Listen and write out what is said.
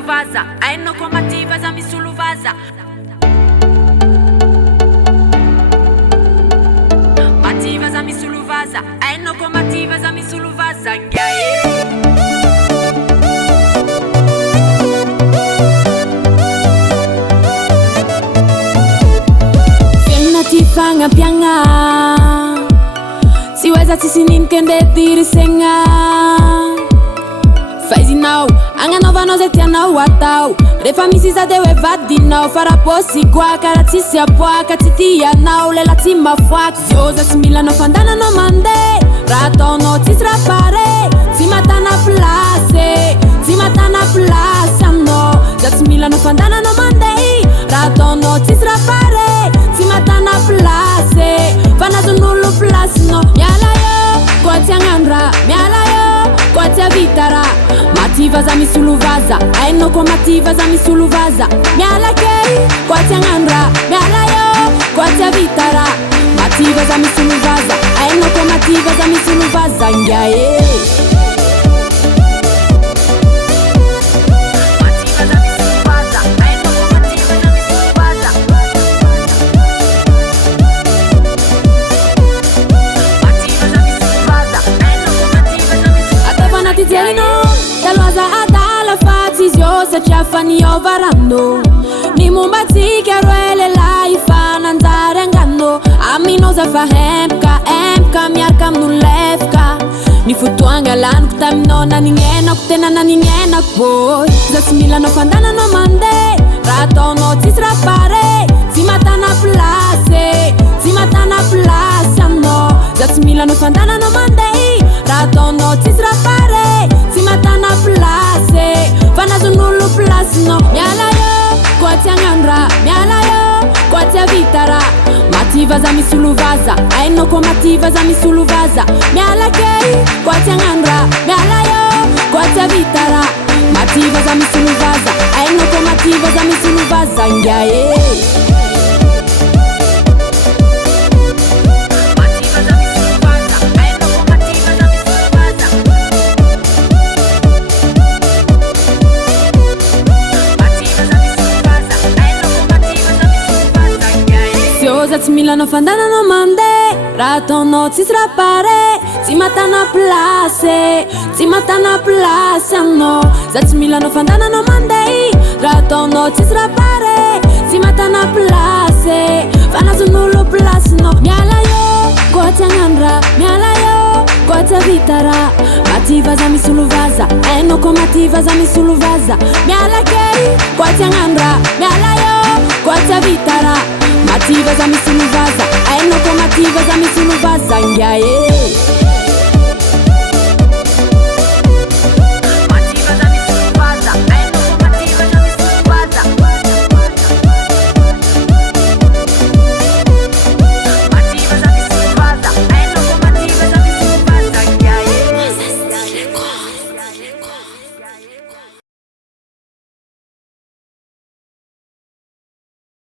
misuluvaza, ainao komativa za misuluvaza. Mativa za misuluvaza, ainao komativa za misuluvaza. Fanga pianga siweza tisinin kende diri senga faizinao anganova nozetianao atao refa misy za dewe vadinao faraposi kwa karatisi apoaka titianao lela ty mafoaka zioza tsy milanao fandananao mande raha ataonao tsisy raha pare tsy matana place tsy matana place anao za tsy milanao fandananao mande raha ataonao tsisy raha pare tsy matana place fanazon'olo place no miala yo koa tsy agnandra miala yo koa tsy avitara mativa za misuluvaza ainao koa mativa za misuluvaza miala kei koa tsy agnandra miala yo koa tsy avitara mativa za misuluvaza ainao koa mativa za misuluvaza ngiae Daloza adala fatizio satria faniovarano ni momba tsika roele la ifananjary angano aminao za fa empka miaraka amin'olefka ny fotoanga laniko taminao nanignenako tena nanignenako boy za tsy milanao fandananao mande raha ataonao tsisy raha pare tsy matana place tsy matana place anao za tsy milanao fandananao mande raha ataonao tsisy raha pare tsy matana place fanazon'olo place no miala yo koa tsy agnandra miala yo koa tsy avitara mativa za misuluvaza ainao koa mativa za misuluvaza miala kei koa tsy agnandra miala yo koa tsy avitara mativa za misuluvaza ainao koa mativa za misuluvaza ngiae za tsy milanao fandananao mande raha ataonao tsisy raha pare tsy matana place tsy matana place anao za tsy milanao fandananao mande raha ataonao tsisy raha pare tsy matana place fanazon'olo place no miala yo koa tsy agnandra miala yo koa tsy avitara mativa za misuluvaza ainao koa mativa za misuluvaza miala kei koa tsy agnandra miala yo koa tsy avitara mativa za misuluvaza ainao koa mativa za misuluvaza ngiae